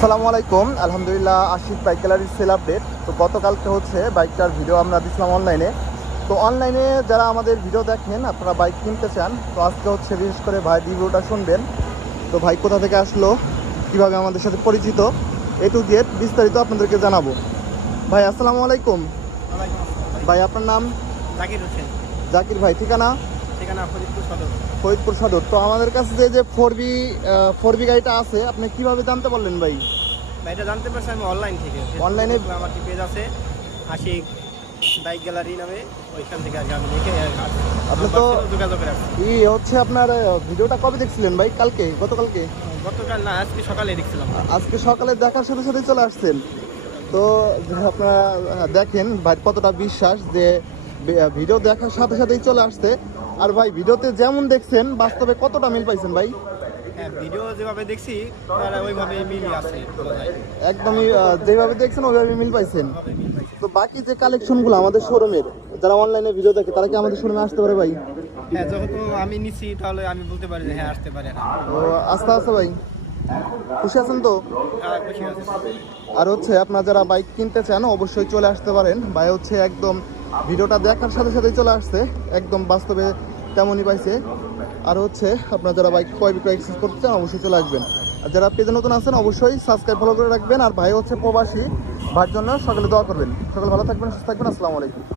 আসসালামু আলাইকুম। আলহামদুলিল্লাহ, আশিক বাইক গ্যালারির সেল আপডেট। তো গতকালকে হচ্ছে বাইকটার ভিডিও আমরা দিচ্ছিলাম অনলাইনে। তো অনলাইনে যারা আমাদের ভিডিও দেখেন, আপনারা বাইক কিনতে চান, তো আজকে হচ্ছে বিশেষ করে ভাই রিভিউটা শুনবেন। তো ভাই কোথা থেকে আসলো, কীভাবে আমাদের সাথে পরিচিত, এ টু জেড বিস্তারিত আপনাদেরকে জানাবো। ভাই আসসালামু আলাইকুম। ভাই আপনার নাম? জাকির হোসেন। জাকির ভাই। ঠিকানা? ঠিকানা ফরিদপুর সদর। ফরিদপুর সদর। তো আমাদের কাছে যে ফোর বি গাড়িটা আছে, আপনি কিভাবে জানতে পারলেন ভাই? এটা জানতে পারছি আমি অনলাইন থেকে। অনলাইনে আমার কি পেজ আছে আশিক বাইক গ্যালারি নামে, ওইখান থেকে আগে আমি দেখে আপনি তো যোগাযোগ রাখছি। হচ্ছে আপনার ভিডিওটা কবে দেখছিলেন ভাই? কালকে? গতকালকে? গতকাল না, আজকে সকালে দেখছিলাম। আজকে সকালে দেখার সাথে সাথে চলে আসছেন। তো আপনারা দেখেন ভাই কতটা বিশ্বাস, যে ভিডিও দেখার সাথে সাথেই চলে আসছে। আর ভাই ভিডিওতে যেমন দেখছেন, বাস্তবে কতটা মিল পাইছেন ভাই? হ্যাঁ, ভিডিও যেভাবে দেখছি ওইভাবে মিলই আছে। একদমই যেভাবে দেখছেন ওইভাবে মিল পাইছেন। তো বাকি যে কালেকশনগুলো আমাদের শোরুমের, যারা অনলাইনে ভিডিও দেখে, তারা কি আমাদের শোরুমে আসতে পারে ভাই? হ্যাঁ, যেহেতু আমি নিছি তাহলে আমি বলতে পারি যে হ্যাঁ আসতে পারে। তো আস্তে আস্তে ভাই খুশি আছেন তো? হ্যাঁ, খুশি আছি। আর হচ্ছে আপনারা যারা বাইক কিনতে চান অবশ্যই চলে আসতে পারেন। ভাই হচ্ছে একদম ভিডিওটা দেখার সাথে সাথেই চলে আসছে, একদম বাস্তবে তেমনই পাইছে। আর হচ্ছে আপনারা যারা বাইক ক্রয় বিক্রয় করতে চান অবশ্যই চলে আসবেন। আর যারা পেজে নতুন আছেন অবশ্যই সাবস্ক্রাইব ফলো করে রাখবেন। আর ভাই হচ্ছে প্রবাসী, ভাইয়ের জন্য সকালে দোয়া করবেন। সকালে ভালো থাকবেন, সুস্থ থাকবেন। আসসালামু আলাইকুম।